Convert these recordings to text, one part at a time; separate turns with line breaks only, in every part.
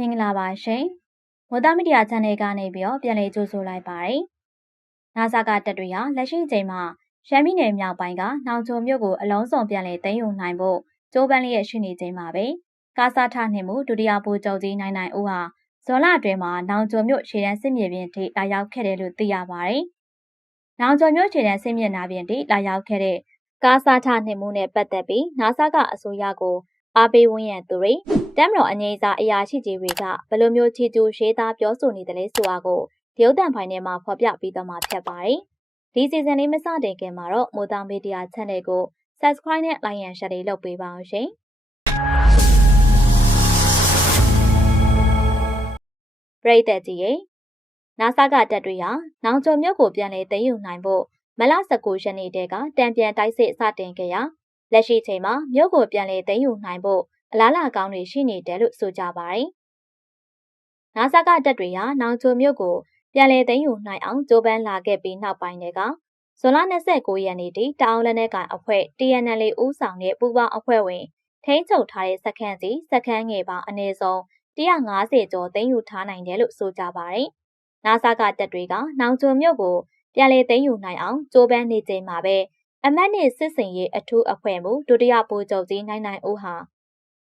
မင်္ဂလာပါရှင်။မော်သားမီဒီယာ channel ကနေပြီးတော့ပြန်လည်ကြိုဆိုလိုက်ပါတယ်။နာဆာကတပ်တွေဟာလက်ရှိချိန်မှာရှမ်းပြည်နယ်မြောက်ပိုင်းကနောင်ချုံမြို့ကိုအလုံးစုံပြန်လည်သိမ်းယူနိုင်ဖို့ကြိုးပမ်းလျက်ရှိနေချိန်မှာပဲကာစာထနှင့်မှုဒုတိယဗိုလ်ချုပ်ကြီးနိုင်နိုင်ဦးဟာဇွန်လအတွင်းမှာနောင်ချုံမြို့ခြေတန်းစစ်မြေပြင်ထိလာရောက်ခဲ့တယ်လို့သိရပါတယ်။နောင်ချုံမြို့ခြေတန်းစစ်မြေနာပြင်ထိလာရောက်ခဲ့တဲ့ကာစာထနှင့်မှုနဲ့ပတ်သက်ပြီးနာဆာကအစိုးရကို အားပေးဝန်းရံသူတွေတမ်မတော်အငိမ့်စာအရာရှိကြီးတွေကဘယ်လိုမျိုးချီကျူရှေးသားပြောဆိုနေတယ်လဲဆိုတာကိုဒီဥတန်ဖိုင်ထဲမှာဖော်ပြပြီးတော့မှာဖြစ်ပါတယ်။ဒီစီဇန်လေးမစတင်ခင်မှာတော့မိုးတောင်မီဒီယာ channel ကို subscribe နဲ့ like and share လေးလုပ်ပေးပါအောင်ရှင်။ပရိသတ်ကြီးရေနာဆာကတက်တွေဟာနောင်ကျော်မြို့ကိုပြန်လည်သိမ်းယူနိုင်ဖို့မလ19ရက်နေ့တည်းကတံပြန်တိုက်စစ်စတင်ခဲ့ရာ လက်ရှိချိန်မှာမြို့ကိုပြန်လည်သိမ်းယူနိုင်ဖို့အလားလာကောင်းတွေရှိနေတယ်လို့ဆိုကြပါတယ်။နာဆာကတပ်တွေဟာနောင်ချိုမြို့ကိုပြန်လည်သိမ်းယူနိုင်အောင်ကြိုးပမ်းလာခဲ့ပြီးနောက်ပိုင်းတွေကဇွန်လ29ရက်နေ့ထိတအောင်လက်နက်ကန်အဖွဲ့ TNL ဦးဆောင်တဲ့ပူးပေါင်းအဖွဲ့ဝင်ထိန်းချုပ်ထားတဲ့စခန်းစီစခန်းငယ်ပေါင်းအနည်းဆုံး150ကျော်သိမ်းယူထားနိုင်တယ်လို့ဆိုကြပါတယ်။နာဆာကတပ်တွေကနောင်ချိုမြို့ကိုပြန်လည်သိမ်းယူနိုင်အောင်ကြိုးပမ်းနေချိန်မှာပဲ အမတ်နှင့်စစ်စင်ရေးအထူးအဖွဲ့မှုဒုတိယဗိုလ်ချုပ်ကြီးနိုင်နိုင်ဦးဟာ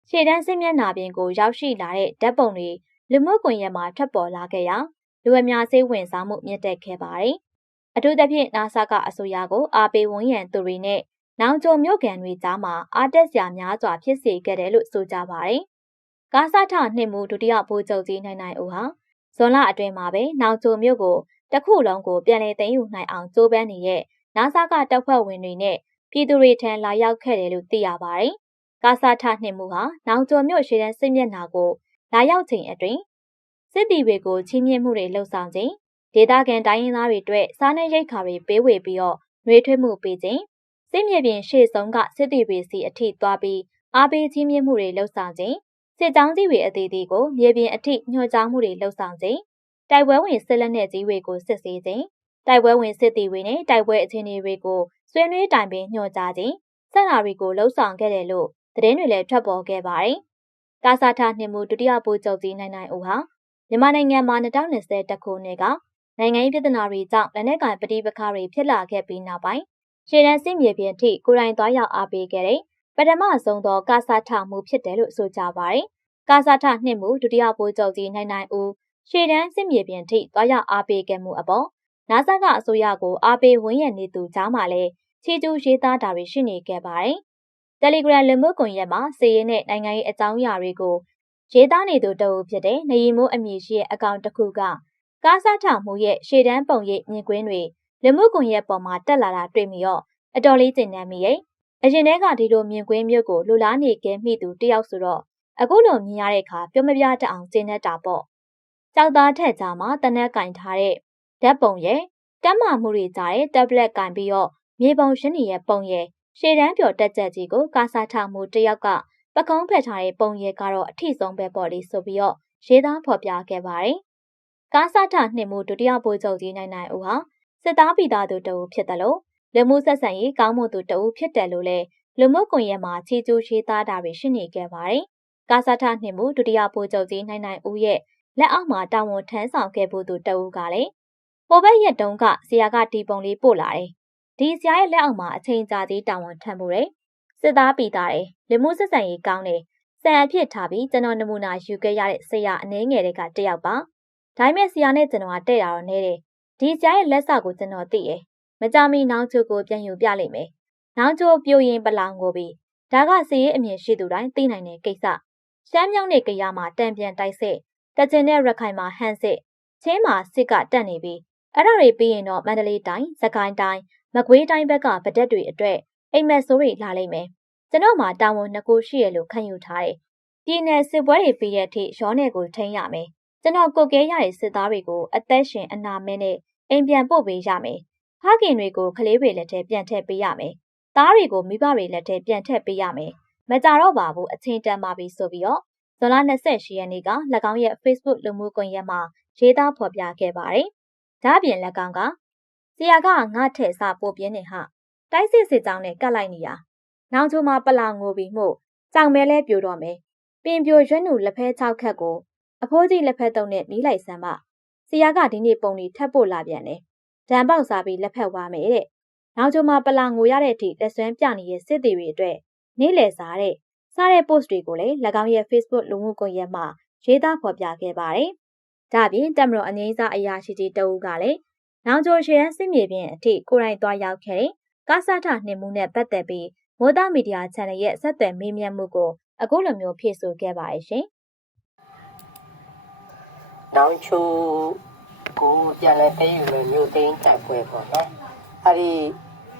ရှေ့တန်းစစ်မျက်နှာပြင်ကိုရောက်ရှိလာတဲ့ဓာတ်ပုံတွေလူမှုကွန်ရက်မှာထပ်ပေါ်လာခဲ့ရာလူအများစိတ်ဝင်စားမှုမြင့်တက်ခဲ့ပါတယ်။အထူးသဖြင့်နာဆာကအစိုးရကိုအားပေးဝန်းရံသူတွေနဲ့နောင်ကြုံမြို့ကန်တွေကြားမှာအားတက်စရာများစွာဖြစ်စေခဲ့တယ်လို့ဆိုကြပါတယ်။ကားစားထနှင့်မူဒုတိယဗိုလ်ချုပ်ကြီးနိုင်နိုင်ဦးဟာဇွန်လအတွင်းမှာပဲနောင်ကြုံမြို့ကိုတခုလုံးကိုပြန်လည်သိမ်းယူနိုင်အောင်ကြိုးပမ်းနေတဲ့ နာဆာကတပ်ဖွဲ့ဝင်တွေနဲ့ပြည်သူတွေထံလာရောက်ခဲ့တယ်လို့သိရပါတယ်။ကာဆာထနှင့်မှုဟာနောင်ကျော်မြို့ရှိတဲ့စစ်မျက်နှာကိုလာရောက်ချိန်အတွင်းစစ်တီတွေကိုချီးမြှင့်မှုတွေလှုပ်ဆောင်ခြင်းဒေသခံတိုင်းရင်းသားတွေအတွက်စားနပ်ရိက္ခာတွေပေးဝေပြီးတော့နှွေးထွေးမှုပေးခြင်းစစ်မြေပြင်ရှေ့ဆုံးကစစ်တီတွေစီအထိသွားပြီးအားပေးချီးမြှင့်မှုတွေလှုပ်ဆောင်ခြင်းစစ်ကြောင်းကြီးတွေအသေးသေးကိုမြေပြင်အထိညှို့ကြားမှုတွေလှုပ်ဆောင်ခြင်းတိုက်ပွဲဝင်စစ်လက်နက်ကြီးတွေကိုစစ်ဆေးခြင်း တိုက်ပွဲဝင်စစ်တီတွေနဲ့တိုက်ပွဲအခြေအနေတွေကိုဆွေးနွေးတိုင်ပင်ညှော်ကြားခြင်းစက်လာတွေကိုလှုံ့ဆော်ခဲ့တယ်လို့သတင်းတွေလည်းထွက်ပေါ်ခဲ့ပါတယ်။ကာစာထနှင်မှုဒုတိယဗိုလ်ချုပ်ကြီးနိုင်နိုင်ဦးဟာမြန်မာနိုင်ငံမှာ2020တခုနှစ်ကနိုင်ငံရေးပြည်ထနာတွေကြောင့်လက်နက်ကင်ပဋိပက္ခတွေဖြစ်လာခဲ့ပြီးနောက်ပိုင်းရှေ့တန်းစစ်မြေပြင်ထိကိုယ်တိုင်သွားရောက်အားပေးခဲ့တဲ့ပထမဆုံးသောကာစာထမှုဖြစ်တယ်လို့ဆိုကြပါတယ်။ကာစာထနှင်မှုဒုတိယဗိုလ်ချုပ်ကြီးနိုင်နိုင်ဦးရှေ့တန်းစစ်မြေပြင်ထိသွားရောက်အားပေးခဲ့မှုအပေါ် နာဆာကအစိုးရကိုအားပေးဝန်းရံနေသူကြားမှာလည်းချီကျူးရေးသားတာတွေရှိနေခဲ့ပါတယ်။ Telegram လူမှုကွန်ရက်မှာစီးရင်တဲ့နိုင်ငံရေးအကြောင်းအရာတွေကိုရေးသားနေသူတအုပ်ဖြစ်တဲ့နေရီမိုးအမည်ရှိတဲ့အကောင့်တစ်ခုကကားစားထောင်မှုရဲ့ရှေ့တန်းပုံရိပ်မြင်ကွင်းတွေလူမှုကွန်ရက်ပေါ်မှာတက်လာတာတွေ့ပြီးတော့အတော်လေးကျဉ်းနှံမိရဲ့အရင်တည်းကဒီလိုမြင်ကွင်းမျိုးကိုလူလားနေခဲ့မိသူတယောက်ဆိုတော့အခုလိုမြင်ရတဲ့အခါပြောမပြတတ်အောင်ကျဉ်းနေတာပေါ့ကြောက်သားထက်ကြားမှာတနက်ကင်ထားတဲ့ ဓာတ်ပုံရဲ့တမ်းမာမှုတွေကြားတဲ့ tablet ကင်ပြီးတော့မြေပုံရှင်းနေရဲ့ပုံရဲ့ရှေ့တန်းပြော်တက်ချက်ကြီးကိုကာစာထမှုတယောက်ကပကုံးဖက်ထားတဲ့ပုံရဲကတော့အထီဆုံးပဲပေါ့လေဆိုပြီးတော့ရေးသားဖော်ပြခဲ့ပါတယ်။ကာစာထနှင့်မှုဒုတိယဗိုလ်ချုပ်ကြီးနိုင်နိုင်ဦးဟာစစ်သားပြည်သားသူတဦးဖြစ်တယ်လို့လူမှုဆက်ဆံရေးကောင်းမှုသူတဦးဖြစ်တယ်လို့လည်းလူမှုကွန်ရက်မှာချီကျူးရေးသားတာတွေရှိနေခဲ့ပါတယ်။ကာစာထနှင့်မှုဒုတိယဗိုလ်ချုပ်ကြီးနိုင်နိုင်ဦးရဲ့လက်အောက်မှာတာဝန်ထမ်းဆောင်ခဲ့ဖို့သူတဦးကလည်းဟို ဘက်ရက်တုန်းကဆရာကဒီပုံလေးပို့လာတယ်။ဒီဆရာရဲ့လက်အောက်မှာအချိန်ကြာသေးတာဝန်ထမ်းမှုတယ်။စစ်သားပြည်သားတယ်။လူမှုဆက်ဆံရေးကောင်းတယ်။ဆန်အဖြစ်ထားပြီးကျွန်တော်နမူနာယူခဲ့ရတဲ့ဆရာအနှဲငယ်တွေကတယောက်ပါ။ဒါပေမဲ့ဆရာနဲ့ကျွန်တော်ကတဲ့တာတော့နေတယ်။ဒီဆရာရဲ့လက်စကိုကျွန်တော်သိတယ်။မကြမီနောင်ချိုကိုပြန်ယူပြလိမ့်မယ်။နောင်ချိုပြိုရင်ပလောင်ကိုပြီးဒါကစီရေးအမြင်ရှိသူတိုင်းသိနိုင်တဲ့ကိစ္စ။ရှမ်းမြောင်းနဲ့ကြရမှာတံပြန်တိုက်စစ်တချင်တဲ့ရခိုင်မှာဟန်စစ်ချင်းမှာစစ်ကတက်နေပြီး အဲ့ဒါတွေပြီးရင်တော့မန္တလေးတိုင်း၊စကိုင်းတိုင်း၊မကွေးတိုင်းဘက်ကဗဒက်တွေအတွက်အိမ်မက်ဆိုးတွေလာလိမ့်မယ်။ကျွန်တော်မှတာဝန်နှစ်ခုရှိရလို့ခံယူထားတယ်။ပြည်နယ်စစ်ပွဲတွေပြီးတဲ့အထိရောနယ်ကိုထိန်းရမယ်။ကျွန်တော်ကိုကဲရတဲ့စစ်သားတွေကိုအသက်ရှင်အနာမင်းနဲ့အိမ်ပြန်ပို့ပေးရမယ်။ဖခင်တွေကိုကလေးတွေလက်ထဲပြန်ထည့်ပေးရမယ်။သားတွေကိုမိဘတွေလက်ထဲပြန်ထည့်ပေးရမယ်။မကြတော့ပါဘူးအချင်းတန်ပါပြီဆိုပြီးတော့ဇွန်လ28ရက်နေ့က၎င်းရဲ့ Facebook လူမှုကွန်ရက်မှာရေးသားဖော်ပြခဲ့ပါတယ်။ ဒါပြင်လက်ကောင်ကဆရာကငါထက်စားပို့ပြင်းနေဟာတိုက်စစ်စစ်ကြောင်းနဲ့ကတ်လိုက်နေရနောင်ချိုမှာပလာငိုပြီးမှုကြောင်မဲလဲပြိုတော့မယ်ပင်ပြိုရွက်နုလက်ဖဲ၆ခက်ကိုအဖိုးကြီးလက်ဖက်တုံးနဲ့နီးလိုက်စမ်းပါဆရာကဒီနေ့ပုံလီထပ်ပို့လာပြန်တယ်ဒံပေါက်စားပြီးလက်ဖက်ဝါမယ်တဲ့နောက်ကျမှပလာငိုရတဲ့အထိလက်စွမ်းပြနေတဲ့စစ်သေးတွေအတွက်နေ့လယ်စားတဲ့စားတဲ့ post တွေကိုလည်း၎င်းရဲ့ Facebook လူမှုကွန်ရက်မှာရေးသားဖော်ပြခဲ့ပါတယ်။ ဒါ့အပြင်တမတော်အငိမ့်စားအရာရှိကြီးတအူးကလည်းနောင်ကျော်ရှေရန်စစ်မြေပြင်အထိကိုယ်တိုင်သွားရောက်ခဲ့တဲ့ကားစားထနှင်မှုနဲ့ပတ်သက်ပြီးမိုးသားမီဒီယာ channel ရဲ့ဆက်သွယ်မေးမြန်းမှုကိုအခုလိုမျိုးဖြည့်ဆို့ခဲ့ပါရဲ့ရှင်။
နောင်ချိုကိုပြန်လဲသိယူမယ်မြို့သိမ်းတက်ပွဲပေါ့နော်အဲ့ဒီ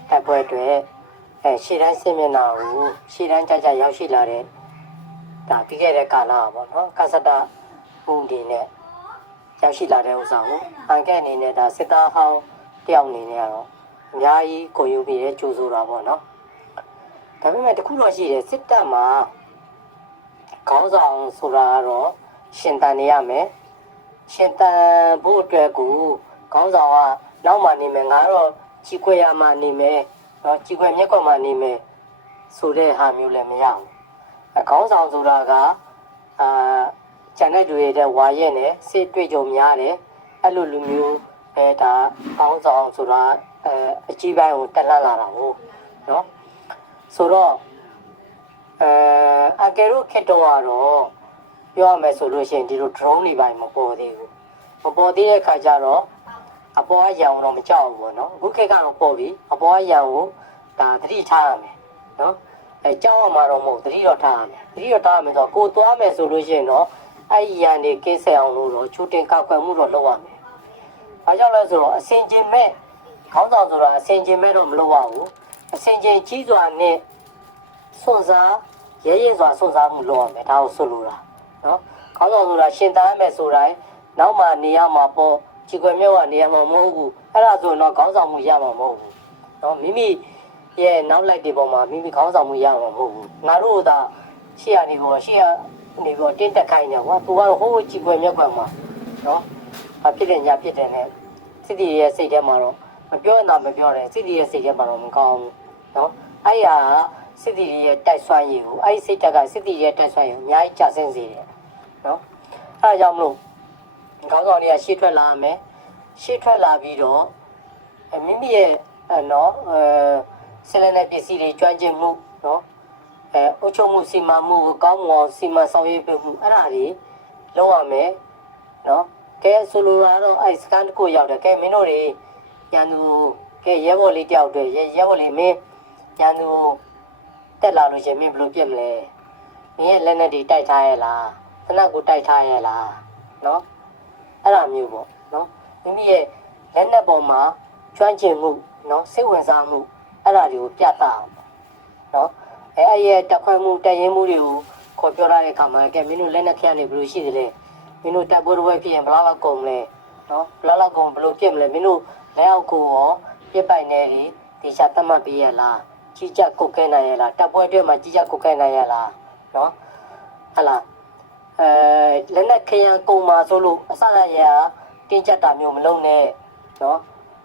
တက်ပွဲတွေအဲရှေ့တန်းစင်မျက်နှာကိုရှေ့တန်းကြကြရောက်ရှိလာတဲ့ဒါပြီးခဲ့တဲ့ကာလပေါ့နော်ကသတ္တမှုတွေနဲ့ ရောက်ရှိလာတဲ့ဥစ္စာကိုအန်ကဲအနေနဲ့ဒါစစ်သားဟောင်းတယောက်အနေနဲ့ကတော့အများကြီးကိုယူပြီးရဲကြိုးဆိုတာပေါ့နော်ဒါပေမဲ့တခုတော့ရှိတယ်စစ်တပ်မှာခေါင်းဆောင်ဆိုတာကတော့ရှင်တန်နေရမယ်ရှင်တန်ဖို့အတွက်ကိုခေါင်းဆောင်ကနောက်မှနေမယ်ငါတော့ကြီးခွေရမှနေမယ်နော်ကြီးခွေမျက်ကွက်မှနေမယ်ဆိုတဲ့ဟာမျိုးလည်းမရဘူးအခေါင်းဆောင်ဆိုတာကအာ ကျန်တဲ့လူတွေတဲ့ဝါရက်နဲ့စိတ်တွေ့ကြုံများတယ်အဲ့လိုလူမျိုးအဲဒါခေါင်းဆောင်ဆိုတာအဲအကြီးပိုင်းကိုတက်လှမ်းလာတာဟုတ်နော်ဆိုတော့အဲအကယ်လို့ခက်တော့ကတော့ပြောရမယ်ဆိုလို့ရှိရင်ဒီလို drone တွေပိုင်းမပေါ်သေးဘူးမပေါ်သေးတဲ့ခါကျတော့အပေါ်အရံကိုတော့မကြောက်ဘူးပေါ့နော်အခုခေတ်ကတော့ပေါ်ပြီအပေါ်အရံကိုဒါသတိထားရမယ်နော်အဲကြောက်ရမှာတော့မဟုတ်သတိတော့ထားရမယ်သတိတော့ထားရမယ်ဆိုတော့ကိုသွားမယ်ဆိုလို့ရှိရင်တော့ အဲ့ဒီရန်တွေကင်းဆက်အောင်လို့တော့ချိုးတင်ကောက်ကွယ်မှုတော့လုပ်ရမယ်။ဘာကြောင့်လဲဆိုတော့အစင်ကျင်မဲ့ခေါင်းဆောင်ဆိုတာအစင်ကျင်မဲ့တော့မလုပ်ရဘူး။အစင်ကျင်ကြီးစွာနဲ့စွန့်စားရဲရဲစွာစွန့်စားမှုလုပ်ရမယ်ဒါကိုဆိုလိုတာ။နော်ခေါင်းဆောင်ဆိုတာရှင်သားရမယ်ဆိုတိုင်းနောက်မှနေရမှာပေါ့ခြေခွေမြုပ်ကနေရမှာမဟုတ်ဘူးအဲ့ဒါဆိုရင်တော့ခေါင်းဆောင်မှုရမှာမဟုတ်ဘူးနော်မိမိရဲ့နောက်လိုက်တွေပေါ်မှာမိမိခေါင်းဆောင်မှုရမှာမဟုတ်ဘူးငါတို့ကရှေ့ကနေပေါ်ရှေ့က နေပေါ်တင်းတက်ခိုင်းနေကွာသူကတော့ဟိုးခြေခွေမြုပ်ကွာမှာနော်အဖြစ်တဲ့ညာဖြစ်တယ်နဲ့စစ်တီရဲ့စိတ်ထဲမှာတော့မပြောရင်တော့မပြောတယ်စစ်တီရဲ့စိတ်ထဲမှာတော့မကောင်းဘူးနော်အဲ့ရစစ်တီရဲ့တိုက်ဆွမ်းရည်ကိုအဲ့ဒီစိတ်တက်ကစစ်တီရဲ့တိုက်ဆွမ်းရည်ကိုအများကြီးကြာဆင်းစေတယ်နော်အဲဒါကြောင့်မလို့ခေါင်းဆောင်တွေကရှေ့ထွက်လာမယ်ရှေ့ထွက်လာပြီးတော့အဲမိမိရဲ့အဲနော်အဲဆယ်လနဲ့ပစ္စည်းတွေကျွမ်းကျင်မှုနော် အဲအုပ်ချုပ်မှုစီမံမှုကိုကောင်းမွန်စီမံဆောင်ရွက်ပေးမှုအဲ့ဒါတွေလုပ်ရမယ်နော်ကဲဆိုလိုတာတော့အဲ့စကန်တစ်ခုရောက်တယ်ကဲမင်းတို့တွေညာသူကဲရဲဘော်လေးတယောက်တည်းရဲရဲဘော်လေးမင်းညာသူတက်လာလို့ရှင်မင်းဘယ်လိုပြစ်မလဲမင်းရဲ့လက်နဲ့တွေတိုက်ထားရဲ့လားသနတ်ကိုတိုက်ထားရဲ့လားနော်အဲ့လိုမျိုးပေါ့နော်မိမိရဲ့လက်နဲ့ပေါ်မှာကျွမ်းကျင်မှုနော်စိတ်ဝင်စားမှုအဲ့ဒါတွေကိုပြသအောင်နော် အဲအဲ့ရဲ့တက်ခွဲမှုတက်ရင်မှုတွေကိုခေါ်ပြောရတဲ့အခါမှာကဲမင်းတို့လက်နဲ့ခရနေဘယ်လိုရှိသလဲမင်းတို့တက်ဖို့တစ်ဝက်ဖြစ်ရင်ဘလောက်လောက်ကုန်မလဲနော်ဘလောက်လောက်ကုန်ဘယ်လိုဖြစ်မလဲမင်းတို့လက်အောက်ကိုရောပြစ်ပိုင်နေလေတေချာသတ်မှတ်ပေးရလားကြီးကြပ်ကုတ်ခဲနိုင်ရလားတက်ပွဲတွေမှာကြီးကြပ်ကုတ်ခဲနိုင်ရလားနော်ဟလာအဲလက်နဲ့ခရံကုန်ပါဆိုလို့အစရရာတင်းကြပ်တာမျိုးမလုပ်နဲ့နော်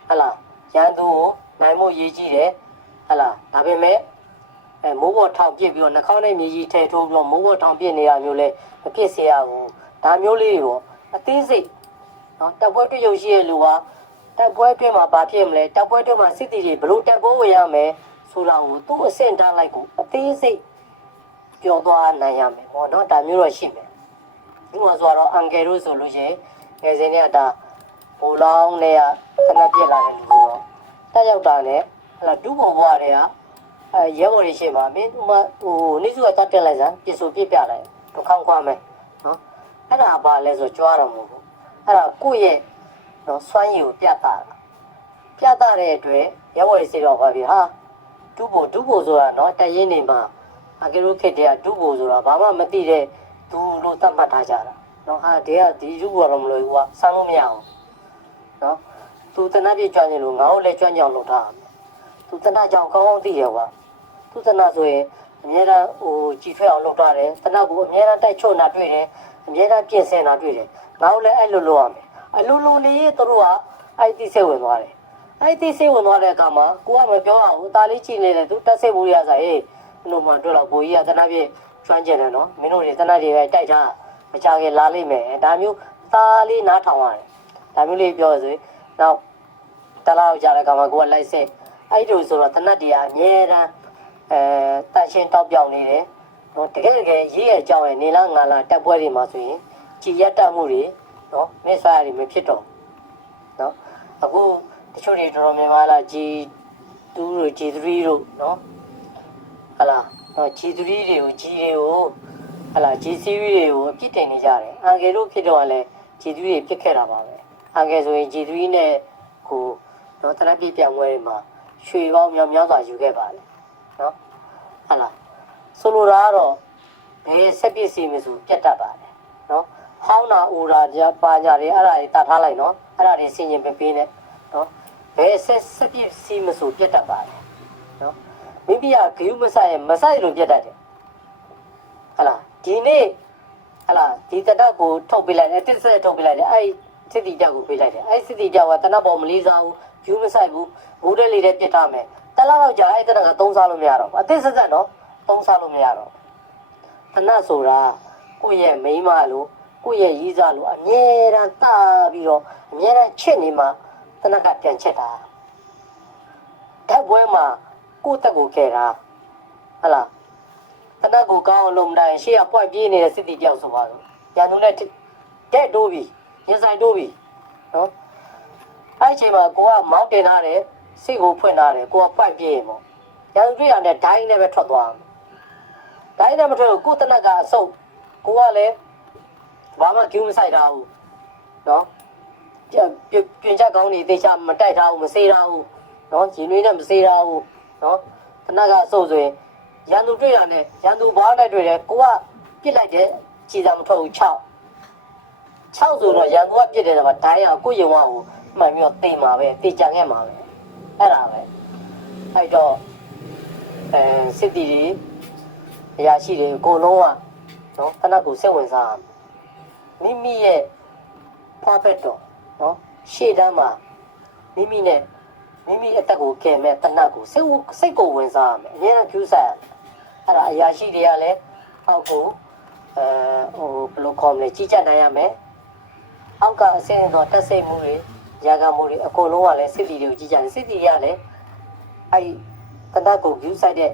ဟလာရန်သူကိုနိုင်ဖို့ရည်ကြီးတယ်ဟလာဒါပေမဲ့ အဲမိုးပေါ်ထောင်ပြစ်ပြီးတော့နှာခေါင်းနဲ့မြေကြီးထဲထိုးပြီးတော့မိုးပေါ်ထောင်ပြစ်နေရမျိုးလဲမပြစ်စေရဘူးဒါမျိုးလေးတွေပေါ့အသေးစိတ်နော်တပ်ပွဲတွေ့ရုံရှိရဲ့လူကတပ်ပွဲတွေ့မှာဘာဖြစ်မလဲတပ်ပွဲတွေ့မှာစစ်တီတွေဘလို့တပ်ပွဲဝင်ရမယ်ဆိုတာကိုသူ့အဆင့်တန်းလိုက်ကိုအသေးစိတ်ပြောသွားနိုင်ရမယ်ပေါ့နော်ဒါမျိုးတော့ရှိမယ်ဒီမှာဆိုတော့အန်ကယ်တို့ဆိုလို့ရှိရင်ငယ်စဉ်ကဒါဘူလောင်းနဲ့ကခဏပြက်လာတဲ့လူဆိုတော့တက်ရောက်တာနဲ့ဟလာဒူးပေါ်ဘွားတွေက အဲရဲဘော်တွေရှိမှာမင်းမဟိုနေစုကတတ်တက်လိုက်စမ်းပြစ်ဆိုပြစ်ပြလိုက်တော့ခေါင်းခွာမယ်နော်အဲ့ဒါဘာလဲဆိုကြွားတော့မဟုတ်ဘူးအဲ့ဒါကိုယ့်ရဲ့နော်စွမ်းရည်ကိုပြတာပြတာတဲ့အတွက်ရဲဘော်တွေစီတော့ပါပြီဟာဒူးဖို့ဒူးဖို့ဆိုတာနော်တရင်နေမှာအကယ်လို့ခက်တဲ့ကဒူးဖို့ဆိုတာဘာမှမသိတဲ့သူလို့သတ်မှတ်ထားကြတာနော်ဟာဒီကဒီရုပ်ကတော့မလို့ကွာစမ်းလို့မရအောင်နော်သူတနတ်ပြကြွနေလို့ငါ့ကိုလည်းကြွကြအောင်လုပ်ထားရမယ်သူတနတ်ကြောင်ကောင်းကောင်းသိရကွာ သူတနတ်ဆိုရင်အများအားဟိုကြည်ထွက်အောင်လုပ်ထားတယ်တနတ်ကိုအများအားတိုက်ချုံတာတွေ့တယ်အများအားပြင်ဆင်တာတွေ့တယ်ငါ့ကိုလည်းအဲ့လိုလုပ်ရမယ်အလိုလိုနေရင်တို့ကအဲ့ဒီစိတ်ဝင်သွားတယ်အဲ့ဒီစိတ်ဝင်သွားတဲ့အခါမှာကိုကမပြောအောင်ဟိုတာလေးကြည့်နေတယ်သူတက်စိတ်ဘူးရစားဟေးဘလို့မှတို့တော့ဘိုးကြီးကတနတ်ပြကျွမ်းကျင်တယ်နော်မင်းတို့တွေတနတ်တွေပဲတိုက်ထားမကြခင်လာလိမ့်မယ်ဒါမျိုးသားလေးနားထောင်ရတယ်ဒါမျိုးလေးပြောရဆိုရင်နောက်တလားကြာတဲ့ခါမှာကိုကလိုက်ဆက်အဲ့ဒီလိုဆိုတော့တနတ်တရားအမြဲတမ်း အဲတန့်ရှင်းတောက်ပြောင်နေတယ်နော်တကယ်တကယ်ရေးရကြောင်းရဲ့နေလားငါလားတက်ပွဲတွေမှာဆိုရင်ကြည်ရက်တက်မှုတွေနော်မစ်ဆွာတွေမဖြစ်တော့နော်အခုတချို့တွေတော်တော်များများလာကြည်2တို့ကြည်3တို့နော်ဟလာနော် G3 တွေကို G တွေကိုဟလာ G series တွေကိုအပြစ်တင်နေကြတယ်။အန်ကယ်တို့ဖြစ်တော့လည်း G3 တွေပြစ်ခဲ့တာပါပဲ။အန်ကယ်ဆိုရင် G3 နဲ့ကိုတော့တရပြပြံပွဲတွေမှာရွှေပေါင်းများများစွာယူခဲ့ပါလေ။နော် ဟလာဆိုလိုတာကတော့ဘယ်ဆက်ပစ္စည်းမဆိုပြတ်တတ်ပါတယ်။နော်ဟောင်းတာအိုတာကြပါကြတယ်အဲ့ဒါတွေတတ်ထားလိုက်နော်။အဲ့ဒါတွေဆင်ញင်ပေးပေးနဲ့နော်ဘယ်ဆက်ဆက်ပစ္စည်းမဆိုပြတ်တတ်ပါတယ်။နော်မိမိကဂယုမဆိုင်ရင်မဆိုင်လို့ပြတ်တတ်တယ်ဟလာဒီနေ့ဟလာဒီတတက်ကိုထုတ်ပေးလိုက်တယ်တစ်ဆက်ထုတ်ပေးလိုက်တယ်အဲ့စစ်တီကြောက်ကိုပေးလိုက်တယ်အဲ့စစ်တီကြောက်ကတနတ်ပေါ်မလေးစားဘူးဂယုမဆိုင်ဘူးဘူးတဲ့လေးတဲ့ပြတ်ထားမယ် တလားတော့ကြာအဲ့တနက်ကသုံးစားလို့မရတော့ဘူးအသစ်ဆက်ဆက်နော်သုံးစားလို့မရတော့တနတ်ဆိုတာကိုယ့်ရဲ့မိန်းမလို့ကိုယ့်ရဲ့ရီးစားလို့အမြဲတမ်းတာပြီးတော့အမြဲတမ်းချစ်နေမှတနက်ကပြန်ချက်တာဓာတ်ပွဲမှာကိုယ့်တက်ကိုခဲ့တာဟလာတနက်ကိုကောင်းအောင်လုပ်မတိုင်းရှေ့ကပွိုက်ပြေးနေတဲ့စစ်တီတယောက်ဆိုပါတော့ရန်သူနဲ့တဲ့တိုးပြီရင်ဆိုင်တိုးပြီနော်အဲ့အချိန်မှာကိုကမောင်းတင်ထားတယ် စိတ်ကိုဖွင့်ထားတယ်ကိုကပွိုက်ပြေးရင်ပေါ့ရန်သူတွေ့ရတဲ့ဒိုင်းနဲ့ပဲထွက်သွားဒိုင်းနဲ့မထွက်ဘူးကိုတနက်ကအဆုပ်ကိုကလည်းဘာမှကျူးမဆိုင်တာဘူးနော်ပြန်ပြင်ချက်ကောင်းနေတေချာမတိုက်ထားဘူးမစေးထားဘူးနော်ဂျင်းတွေနဲ့မစေးထားဘူးနော်တနက်ကအစုပ်ဆိုရင်ရန်သူတွေ့ရနဲ့ရန်သူဘားနဲ့တွေ့တယ်ကိုကပြစ်လိုက်တယ်ခြေသာမထွက်ဘူး6 6ဆိုတော့ရန်သူကပြစ်တယ်ဆိုတော့ဒိုင်းအောင်ကိုယုံအောင်မှန်ပြီးတော့တိမ်မှာပဲတိကြံခဲ့မှာပဲ အဲ့ဒါပဲအဲ့တော့အဲစစ်တီတွေအရာရှိတွေအကုန်လုံးကနော်တနက်ကိုစိတ်ဝင်စားမိမိရဲ့ perfect တော့နော်ရှေ့တန်းမှာမိမိနဲ့မိမိအသက်ကိုကယ်မဲ့တနတ်ကိုစိတ်ကိုစိတ်ကိုဝင်စားရမယ်အရင်ကကျူးစားရမယ်အဲ့ဒါအရာရှိတွေကလည်းအောက်ကိုအဲဟိုဘယ်လိုခေါ်မလဲကြီးကြပ်နိုင်ရမယ်အောက်ကအစင်းတော့တက်စိတ်မှုတွေ ရာဂမှုတွေအကုန်လုံးကလည်းစစ်တီတွေကိုကြီးကြပ်တယ်စစ်တီတွေကလည်းအဲ့တနတ်ကိုကျူးဆိုင်တဲ့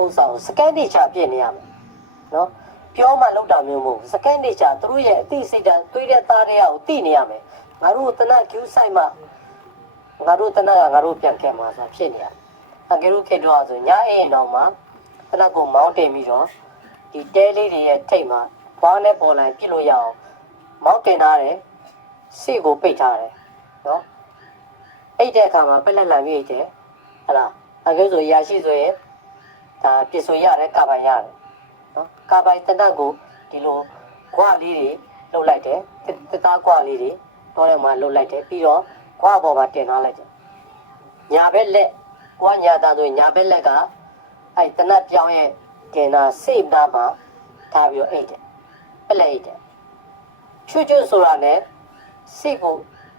ဥစ္စာကိုစကန်နေချပြည့်နေရမယ်နော်ပြောမှလောက်တာမျိုးမဟုတ်ဘူးစကန်နေချသူတို့ရဲ့အသိစိတ်ဓာတ်တွေးတဲ့သားတွေကိုသိနေရမယ်ငါတို့တနတ်ကျူးဆိုင်မှငါတို့တနက်ကငါတို့ပြန်ခဲ့မှာဆိုဖြစ်နေရအကယ်လို့ခေတ္တတော့ဆိုညအိမ်တော်မှာတနက်ကိုမောင်းတင်ပြီးတော့ဒီတဲလေးတွေရဲ့ထိတ်မှာဘွားနဲ့ပေါ်လိုက်ပြစ်လို့ရအောင်မောင်းတင်ထားတယ်စိတ်ကိုပိတ်ထားတယ် နော်အဲ့တဲ့အခါမှာပက်လက်လန်ပြီးတယ်ဟလားအကယ်ဆိုရာရှိဆိုရင်ဒါပြစ်ဆိုရတယ်ကပိုင်ရတယ်နော်ကပိုင်တနက်ကိုဒီလိုခွာလေးတွေလှုပ်လိုက်တယ်တသားခွာလေးတွေတော့ထဲမှာလှုပ်လိုက်တယ်ပြီးတော့ခွာပေါ်မှာတင်ထားလိုက်တယ်ညာဘက်လက်ကိုကညာတန်ဆိုရင်ညာဘက်လက်ကအဲ့တနတ်ပြောင်းရဲ့တင်တာစိတ်နာမှာထားပြီးတော့အိတ်တယ်ပလက်အိတ်တယ်ချွတ်ချွတ်ဆိုတာနဲ့စိတ်ကို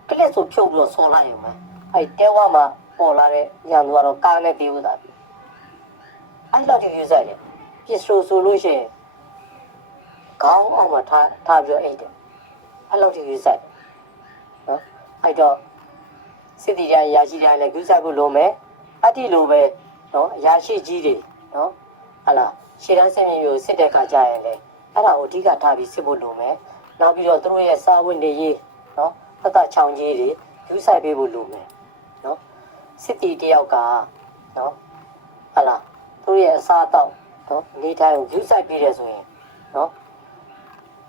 ကလက်ဆိုဖြုတ်ပြီးတော့ဆောလိုက်ရုံပဲအဲ့တဲဝါမှာပေါ်လာတဲ့ညံသူကတော့ကားနဲ့ပြေးဦးတာပြီအဲ့လောက်ဒီယူဆိုင်တယ်ပြစ်ဆိုဆိုလို့ရှိရင်ခေါင်းအောင်မှာထားထားပြီးတော့အိတ်တယ်အဲ့လောက်ဒီယူဆိုင်နော်အဲ့တော့စစ်တီရအရာရှိတွေလည်းကူးစားဖို့လိုမယ်အတ္တိလိုပဲနော်အရာရှိကြီးတွေနော်ဟလာရှေ့တန်းစင်မျိုးစစ်တဲ့ခါကြရင်လေအဲ့ဒါကိုအဓိကထားပြီးစစ်ဖို့လိုမယ်နောက်ပြီးတော့သူတို့ရဲ့စာဝတ်နေရေးနော်သ တ်တချောင်းကြီးတွေကူးစားပေးဖို့လိုမယ်နော်စစ်တီတယောက်ကနော်ဟလာသူတို့ရဲ့အစားအသောက်နော်နေထိုင်ကိုကူးစားပေးတယ်ဆိုရင်နော်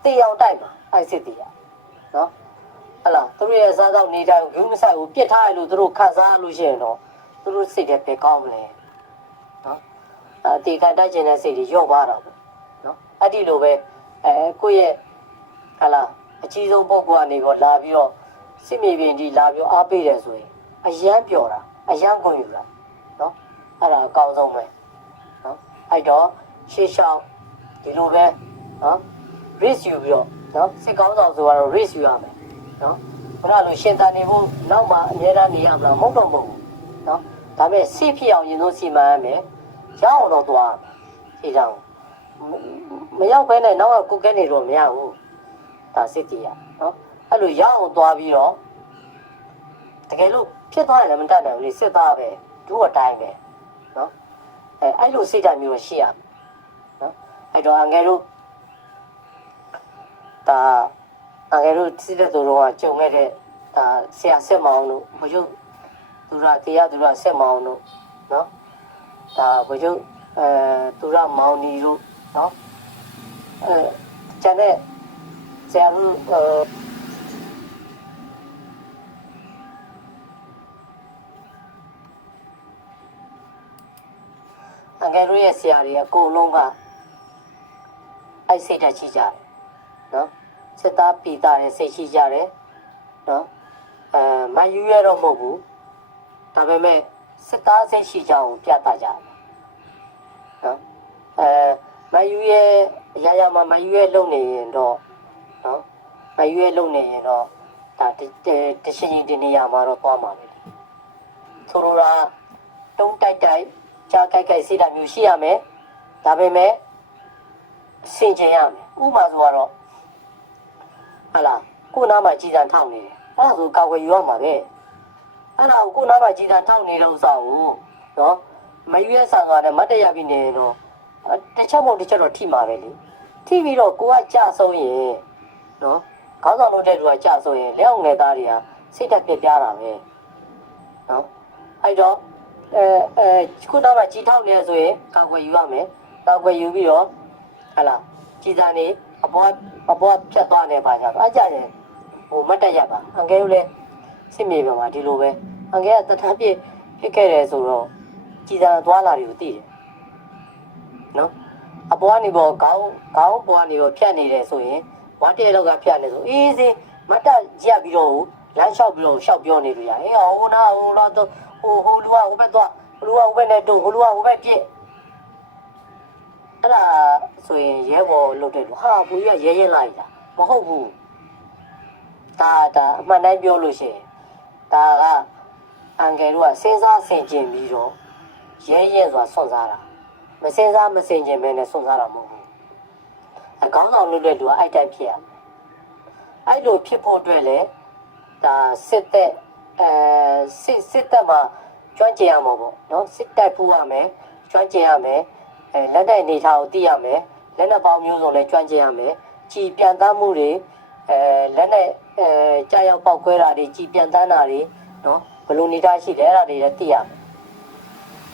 တေအောင်တိုက်ပါအဲ့စစ်တီကနော်ဟလာသူတို့ရဲ့စားသောက်နေတိုင်းကိုဂုမဆိုင်ကိုပြစ်ထားရလို့သူတို့ခံစားလို့ရှိရင်တော့သူတို့စိတ်ထဲပဲကောင်းမလဲနော်အတေခံတတ်ခြင်းတဲ့စိတ်တွေညော့သွားတော့ဘူးနော်အဲ့ဒီလိုပဲအဲကိုယ့်ရဲ့ဟလာအကြီးဆုံးပုဂ္ဂိုလ်ကနေပြီးလာပြီးတော့ စစ်မြေပြင်ကြီးလာပြီးအားပေးတယ်ဆိုရင်အယမ်းပျော်တာအယမ်းခွင့်ယူတာနော်အဲ့ဒါအကောင်းဆုံးပဲနော်အဲ့တော့ရှေ့ရှောင်းဒီလိုပဲနော် risk ယူပြီးတော့နော်စစ်ကောင်းဆောင်ဆိုတော့ risk ယူရမယ်နော်ဘုရားလိုရှင်တန်နေဖို့နောက်မှအများအားနေရမလားမဟုတ်တော့မဟုတ်ဘူးနော်ဒါပေမဲ့စိဖြစ်အောင်ရင်တို့စီမံရမယ်ရအောင်တော့သွားဒီကြောင်မရောက်ဘဲနဲ့နောက်ကကုကဲနေတော့မရဘူးဒါစစ်တီးရနော် အဲ့လိုရအောင်သွားပြီးတော့တကယ်လို့ဖြစ်သွားရင်လည်းမတတ်နိုင်ဘူးလေစစ်သားပဲဒုအတိုင်းပဲနော်အဲအဲ့လိုစိတ်ဓာတ်မျိုးရှိရနော်အဲ့တော့အငယ်တို့ဒါအငယ်တို့စစ်တဲ့သူတို့ကကြုံခဲ့တဲ့ဒါဆရာဆက်မအောင်လို့ဘုရုပ်သူရတရားသူရဆက်မအောင်လို့နော်ဒါဘုရုပ်အဲသူရမောင်နီတို့နော်အဲကျန်တဲ့ဆရာတို့ အဲအငယ်တို့ရဲ့ဆရာတွေအကုန်လုံးကအဲ့စိတ်ဓာတ်ရှိကြတယ်နော်စစ်သားပီတာတဲ့စိတ်ရှိကြတယ်နော်အဲမယူရတော့မဟုတ်ဘူးဒါပေမဲ့စစ်သားစိတ်ရှိကြအောင်ပြသကြတယ်နော်အဲမယူရဲ့အရာရာမှာမယူရဲ့လုံနေရင်တော့နော်မယူရဲ့လုံနေရင်တော့ဒါတတရှင်ကြီးတနေရာမှာတော့သွားမှာပဲဆိုလိုတာတုံးတိုက်တိုက် ကြားကြိုက်ကြိုက်စိတ်ဓာတ်မျိုးရှိရမယ်ဒါပေမဲ့စင်ကြင်ရမယ်ဥပမာဆိုတော့ဟာလားကိုနားမှာကြည်စံထောက်နေတယ်အဲ့ဒါဆိုကောက်ွယ်ယူရမှာပဲအဲ့ဒါကိုကိုနားမှာကြည်စံထောက်နေတဲ့ဥစ္စာကိုနော်မယူရဆန်သွားတယ်မတ်တရပြီးနေရင်တော့တစ်ချက်မဟုတ်တစ်ချက်တော့ထိမှာပဲလေထိပြီးတော့ကိုကကြဆုံးရင်နော်ခေါင်းဆောင်လုပ်တဲ့လူကကြဆုံးရင်လက်အောင်ငယ်သားတွေကစိတ်ဓာတ်ပြပြတာပဲနော်အဲ့တော့ အဲအဲခုတော့မှကြီးထောက်နေဆိုရင်ကောက်ွယ်ယူရမယ်ကောက်ွယ်ယူပြီးတော့ဟာလာကြီးစားနေအပေါ်အပေါ်ဖြတ်သွားနေပါကြတော့အကြရင်ဟိုမတ်တက်ရပါအငယ်ဦးလဲစစ်မြေပြမှာဒီလိုပဲအငယ်ကတထပြည့်ဖြစ်ခဲ့တယ်ဆိုတော့ကြီးစားသွားလာတွေကိုသိတယ်နော်အပေါ်ကနေပေါ်ခေါင်းခေါင်းပေါ်ကနေပေါ်ဖြတ်နေတယ်ဆိုရင်ဝါတဲလောက်ကဖြတ်နေဆိုအေးစေးမတ်တက်ရက်ပြီးတော့လမ်းလျှောက်ပြီးတော့ရှောက်ပြောနေလို့ရဟေးဟိုနာဟိုတော့ ဟိုဟိုလူကဟိုဘက်သွားဟိုလူကဟိုဘက်နဲ့တို့ဟိုလူကဟိုဘက်ပြစ်အဲ့ဒါဆိုရင်ရဲဘော်လုပ်တဲ့လူဟာဘူးရရဲရဲလိုက်တာမဟုတ်ဘူးဒါဒါအမှန်တိုင်းပြောလို့ရှိရင်ဒါကအန်ကယ်တို့ကစဉ်းစားဆင်ခြင်ပြီးတော့ရဲရဲစွာဆွန့်စားတာမစဉ်းစားမဆင်ခြင်ဘဲနဲ့ဆွန့်စားတာမဟုတ်ဘူးအကောင်းဆောင်လုပ်တဲ့လူကအဲ့တိုင်းဖြစ်ရအဲ့လိုဖြစ်ဖို့အတွက်လေဒါစစ်တဲ့ အဲစစ်စစ်တပ်မှာကျွမ်းကျင်ရမှာပေါ့နော်စစ်တပ်ဖူးရမယ်ကျွမ်းကျင်ရမယ်အဲလက်တဲ့အနေထားကိုသိရမယ်လက်နက်ပေါင်းမျိုးစုံလည်းကျွမ်းကျင်ရမယ်ကြည်ပြန်တမ်းမှုတွေအဲလက်နဲ့အဲကြာရောက်ပောက်ခွဲတာတွေကြည်ပြန်တမ်းတာတွေနော်ဘယ်လိုနေသားရှိလဲအဲ့ဒါတွေလည်းသိရမယ်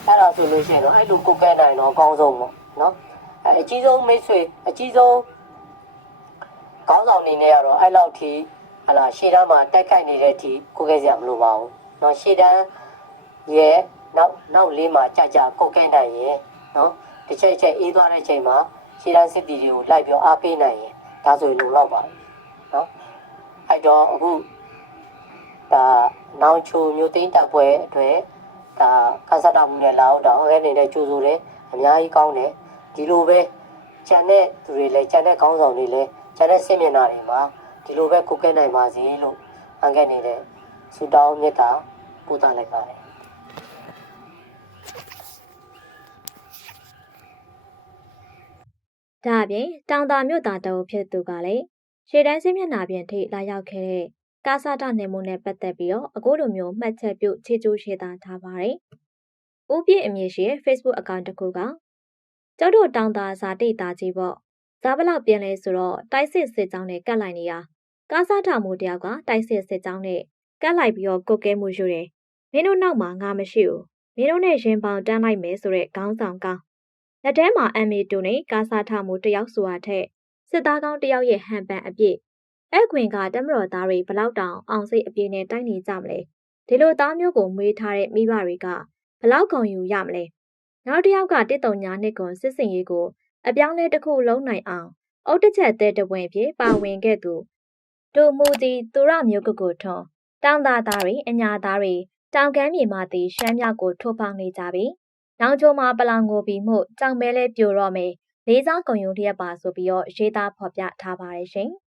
အဲ့ဒါဆိုလို့ရှိရင်တော့အဲ့လိုကိုကဲနိုင်တော့အကောင်းဆုံးပေါ့နော်အဲအကြီးဆုံးမိတ်ဆွေအကြီးဆုံးကောင်းဆောင်အနေနဲ့ကတော့အဲ့လောက်ထိ ဟလာရှေ့တန်းမှာတိုက်ခိုက်နေတဲ့အထိကိုကဲစရာမလိုပါဘူး။နော်ရှေ့တန်းရဲ့နောက်နောက်လေးမှာကြာကြာကိုကဲနိုင်ရင်နော်တစ်ချက်ချက်အေးသွားတဲ့ချိန်မှာရှေ့တန်းစစ်တီတွေကိုလိုက်ပြီးအားပေးနိုင်ရင်ဒါဆိုရင်လုံလောက်ပါပြီ။နော်အဲ့တော့အခုဒါနောင်ချိုမျိုးသိန်းတပ်ပွဲအတွက်ဒါကစားတော်မူနဲ့လာအောင်တော့အဲ့နေတဲ့ကျိုးဆိုတယ်အများကြီးကောင်းတယ်ဒီလိုပဲကျန်တဲ့သူတွေလည်းကျန်တဲ့ခေါင်းဆောင်တွေလည်းကျန်တဲ့စစ်မျက်နှာတွေမှာ ဒီလိုပဲကိုကဲနိုင်ပါစေလို့အန်ခဲ့နေတဲ့ဆူတောင်းမြတ်တာပို့သလိုက်ပါတယ်
ဒါအပြင်တောင်တာမြို့သားတအုပ်ဖြစ်သူကလည်းရှေ့တန်းစင်းမျက်နှာပြင်ထိလာရောက်ခဲ့တဲ့ကာစာတနေမှုနဲ့ပတ်သက်ပြီးတော့အခုလိုမျိုးမှတ်ချက်ပြုခြေကျိုးရှင်းသားထားပါတယ်။ဦးပြည့်အမည်ရှိတဲ့ Facebook account တစ်ခုကကျောက်တို့တောင်တာစာတိတ်သားကြီးပေါ့။ဇာဘလောက်ပြန်လဲဆိုတော့တိုက်စစ်စစ်ကြောင်းနဲ့ကတ်လိုက်နေရ ကာစာထမှုတယောက်ကတိုက်စစ်စစ်ကြောင်းနဲ့ကတ်လိုက်ပြီးတော့ကုတ်ကဲမှုယူတယ်။မင်းတို့နောက်မှာငါမရှိဘူး။မင်းတို့နဲ့ရင်ပေါင်တန်းလိုက်မယ်ဆိုတဲ့ခေါင်းဆောင်ကောင်းလက်ထဲမှာ MA2 နဲ့ကာစာထမှုတယောက်ဆိုတာထက်စစ်သားကောင်းတယောက်ရဲ့ဟန်ပန်အပြည့်အဲ့ခွင်ကတမတော်သားတွေဘလောက်တောင်အောင်စိတ်အပြည့်နဲ့တိုက်နေကြမလဲဒီလိုသားမျိုးကိုမွေးထားတဲ့မိဘတွေကဘလောက်ကုန်ယူရမလဲနောက်တစ်ယောက်ကတစ်တုံညာနှစ်ကွန်စစ်စင်ရေးကိုအပြောင်းလဲတစ်ခုလုံးနိုင်အောင်အုတ်တစ်ချက်သေးတဝင်ဖြစ်ပါဝင်ခဲ့သူ တို့မူဒီသူရမျိုးကကိုထွန်တောင်သားသားတွေအညာသားတွေတောင်ကမ်းမြေမှာတည်ရှမ်းမြောက်ကိုထိုးဖောက်နေကြပြီ။နောင်ချိုမှာပလောင်ကိုပြီးမှုကြောင်မဲလဲပြိုတော့မယ်လေးစားကုံယုံတရက်ပါဆိုပြီးတော့ရေးသားဖော်ပြထားပါတယ်ရှင်။